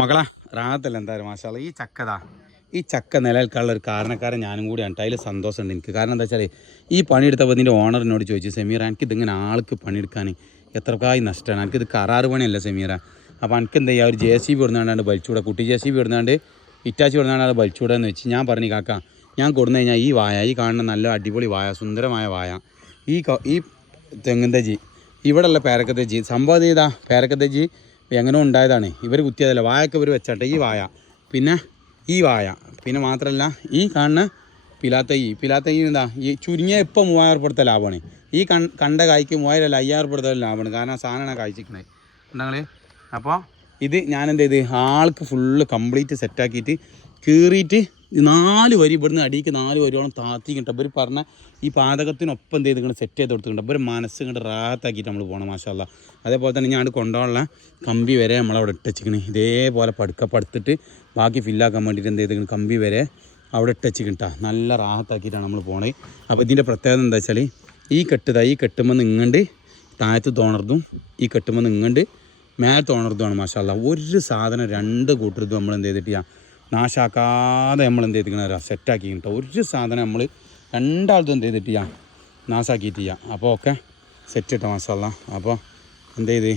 മകളാ റാഹത്തല്ല എന്തായാലും മാഷാള ഈ ചക്കതാ ഈ ചക്ക നിലനിൽക്കാനുള്ള ഒരു കാരണക്കാരൻ ഞാനും കൂടിയാണ്. അതിൽ സന്തോഷമുണ്ട് എനിക്ക്. കാരണം എന്താ വെച്ചാൽ ഈ പണിയെടുത്തപ്പോൾ ഇതിന്റെ ഓണറിനോട് ചോദിച്ചു സെമീറ എനിക്ക് ഇതിങ്ങനെ ആൾക്ക് പണിയെടുക്കാൻ എത്രക്കായി നഷ്ടമാണ്? എനിക്കിത് കരാറ് പണിയല്ല സെമീറ. അപ്പോൾ എനിക്ക് എന്താ ചെയ്യുക ഒരു ജെ സി ബി ഇടുന്നാണ്ട് വലിച്ചൂടെ കുട്ടി ജെ സി ബി ഇടുന്നാണ്ട് ഇറ്റാച്ചി ഇടുന്നാണ്ട് അത് വലിച്ചൂടെ എന്ന് വെച്ച് ഞാൻ പറഞ്ഞു കാക്ക ഞാൻ കൊടുന്നു കഴിഞ്ഞാൽ ഈ വായ ഈ കാണുന്ന നല്ല അടിപൊളി വായ സുന്ദരമായ വായ ഈ ഈ തെങ്ങിന്റെ ജി ഇവിടെയുള്ള പേരക്കത്തെജി സംഭവം ചെയ്താ പേരക്കത്തെജി എങ്ങനെ ഉണ്ടായതാണ്. ഇവർ കുത്തിയതല്ല. വായൊക്കെ ഇവർ വെച്ചാട്ടെ ഈ വായ. പിന്നെ ഈ വായ. പിന്നെ മാത്രമല്ല ഈ കാണുന്ന പിലാത്തൈ പിലാത്തൈ എന്താ? ഈ ചുരുങ്ങിയ ഇപ്പം മൂവായിരം ഉറുപ്പെടുത്ത ലാഭമാണ്. ഈ കണ്ട കായ്ക്ക് മൂവായിരം അല്ല ലാഭമാണ്. കാരണം സാധനമാണ് കായ്ച്ചിരിക്കണത്. ഉണ്ടെങ്കിൽ അപ്പോൾ ഇത് ഞാൻ എന്ത് ചെയ്ത് ആൾക്ക് ഫുള്ള് കംപ്ലീറ്റ് സെറ്റാക്കിയിട്ട് കീറിയിട്ട് നാല് വരി ഇവിടുന്ന് അടിക്ക് നാല് വരിയോളം താത്തി അവർ പറഞ്ഞ ഈ പാതകത്തിനൊപ്പം എന്ത് ചെയ്ത് ഇങ്ങനെ സെറ്റ് ചെയ്ത് കൊടുത്തിട്ടുണ്ട്. ഇവർ മനസ്സ് ഇങ്ങോട്ട് റാത്താക്കിയിട്ട് നമ്മൾ പോകണം മാഷാല്ല അതേപോലെ തന്നെ ഞാൻ കൊണ്ടുപോകാനുള്ള കമ്പി വരെ നമ്മളവിടെ ഇട്ടച്ചിക്കണ്. ഇതേപോലെ പടുക്ക പടുത്തിട്ട് ബാക്കി ഫില്ലാക്കാൻ വേണ്ടിയിട്ട് എന്ത് ചെയ്ത് കമ്പി വരെ അവിടെ ഇട്ടച്ചിക്കിട്ടാ നല്ല റാഹത്താക്കിയിട്ടാണ് നമ്മൾ പോണത് അപ്പോൾ ഇതിന്റെ പ്രത്യേകത എന്താ വെച്ചാൽ ഈ കെട്ടുതാ ഈ കെട്ടുമ്പോൾ നിങ്ങണ്ട് താഴത്ത് തോണർതും ഈ കെട്ടുമ്പോൾ നിങ്ങണ്ട് മേലെ തോണർതുമാണ് മാഷാല്ല ഒരു സാധനം രണ്ട് കൂട്ടരുതും നമ്മൾ എന്ത് ചെയ്തിട്ട് ചെയ്യാം. നാശാക്കാതെ നമ്മൾ എന്ത് ചെയ്തിരിക്കണ? സെറ്റാക്കി കിട്ടും ഒരു സാധനം നമ്മൾ രണ്ടാളത്തും എന്ത് ചെയ്തിട്ട് ചെയ്യാം? നാശാക്കിയിട്ട് ചെയ്യാം. അപ്പോൾ ഒക്കെ സെറ്റ് ഇട്ട മസാല അപ്പോൾ എന്ത് ചെയ്ത്?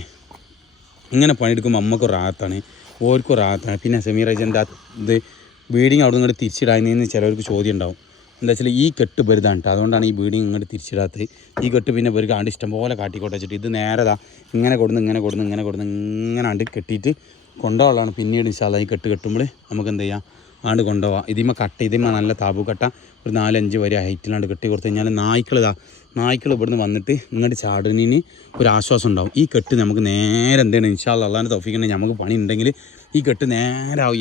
ഇങ്ങനെ പണിയെടുക്കുമ്പോൾ അമ്മക്കും റാത്താണ് ഓർക്കും റാത്താണ് പിന്നെ സെമീറേജന്റെ ഇത് ബീഡിങ് അവിടെ ഇങ്ങോട്ട് തിരിച്ചിടാനെന്ന് ചിലവർക്ക് ചോദ്യം ഉണ്ടാവും എന്താ വെച്ചാൽ ഈ കെട്ട് ബരുതാണ് കേട്ടോ അതുകൊണ്ടാണ് ഈ ബീഡിങ് ഇങ്ങോട്ട് തിരിച്ചിടാത്തത്. ഈ കെട്ട് പിന്നെ ഇവർക്ക് ആണ്ട് ഇഷ്ടം പോലെ കാട്ടിക്കോട്ടെ വെച്ചിട്ട് ഇത് നേരതാ ഇങ്ങനെ കൊടുന്ന് ഇങ്ങനെ കൊടുന്ന് ഇങ്ങനെ കൊടുന്ന് ഇങ്ങനെ ആണ്ട് കെട്ടിയിട്ട് കൊണ്ടുപോകാനുള്ളതാണ് പിന്നീട് ഇൻഷാല്ല ഈ കെട്ട് കെട്ടുമ്പോൾ നമുക്ക് എന്ത് ചെയ്യാം? ആണ്ട് കൊണ്ടുപോകാം ഇതിമ്മ കട്ട ഇതിമ്മ നല്ല താബു കട്ട. ഒരു നാലഞ്ച് വരെ ഹൈറ്റിലാണ്ട് കെട്ടി കൊടുത്തു കഴിഞ്ഞാൽ നായ്ക്കൾ ഇതാ നായ്ക്കൾ ഇവിടുന്ന് വന്നിട്ട് ഇങ്ങോട്ട് ചാടുന്നതിന് ഒരു ആശ്വാസം ഉണ്ടാവും. ഈ കെട്ട് നമുക്ക് നേരെ എന്താണ് ഇൻഷാല്ല അള്ളാന്റെ തോഫിക്കണ്ടെങ്കിൽ നമുക്ക് പണി ഉണ്ടെങ്കിൽ ഈ കെട്ട് നേരെ ആവും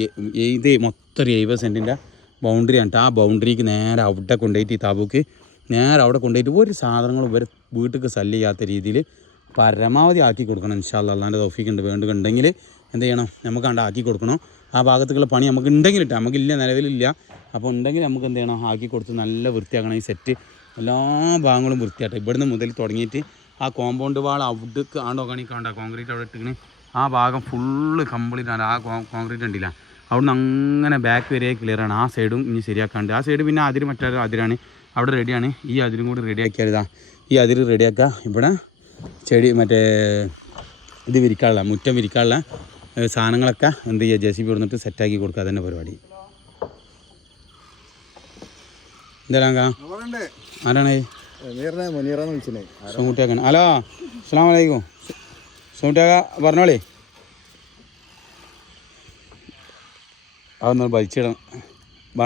ഇത് മൊത്തം ഒരു എഴുപത് സെന്റിന്റെ ബൗണ്ടറി ആണ് ആ ബൗണ്ടറിക്ക് നേരെ അവിടെ കൊണ്ടുപോയിട്ട് ഈ താബൂക്ക് നേരെ അവിടെ കൊണ്ടുപോയിട്ട് ഒരു സാധനങ്ങളും ഇവർ വീട്ടിലേക്ക് ശല്യം ചെയ്യാത്ത രീതിയിൽ പരമാവധി ആക്കി കൊടുക്കണം ഇൻഷാല്ല അള്ളാന്റെ തോഫിക്കുണ്ട് വേണ്ടുന്നുണ്ടെങ്കിൽ എന്ത് ചെയ്യണം? നമുക്ക് കണ്ട് ആക്കി കൊടുക്കണം. ആ ഭാഗത്തേക്കുള്ള പണി നമുക്ക് ഉണ്ടെങ്കിൽ ഇട്ടാൽ നമുക്കില്ല നിലവിലില്ല. അപ്പോൾ ഉണ്ടെങ്കിൽ നമുക്ക് എന്ത് ചെയ്യണം? ആക്കി കൊടുത്ത് നല്ല വൃത്തിയാക്കണം. ഈ സെറ്റ് എല്ലാ ഭാഗങ്ങളും വൃത്തിയാട്ടെ. ഇവിടുന്ന് മുതൽ തുടങ്ങിയിട്ട് ആ കോമ്പൗണ്ട് വാൾ അവിടേക്ക് ആണ്ടോ കാണി കോൺക്രീറ്റ് അവിടെ ഇട്ടിങ്ങനെ ആ ഭാഗം ഫുള്ള് കംപ്ലീറ്റ് ആണ്. ആ കോൺക്രീറ്റ് ഉണ്ടില്ല അവിടുന്ന് അങ്ങനെ ബാക്ക് വരെ ക്ലിയർ ആണ്. ആ സൈഡും ഇനി ശരിയാക്കാണ്ട്. ആ സൈഡ് പിന്നെ അതിര് മറ്റൊരു അതിരാണ്. അവിടെ റെഡിയാണ് ഈ അതിരും കൂടി റെഡിയാക്കിയാൽ ഇതാ. ഈ അതിര് റെഡിയാക്കുക ഇവിടെ ചെടി മറ്റേ ഇത് വിരിക്കാനുള്ള മുറ്റം വിരിക്കാനുള്ള സാധനങ്ങളൊക്കെ എന്ത് ചെയ്യുക ജെ സി ബി കൊടുത്തിട്ട് സെറ്റാക്കി കൊടുക്കുക അതന്നെ പരിപാടി. എന്താ ആരാണ്? ഹലോ അസ്സാം വലൈക്കും സോമുട്ടിയാക്ക പറഞ്ഞോളി. അതൊന്ന് വലിച്ചിടണം.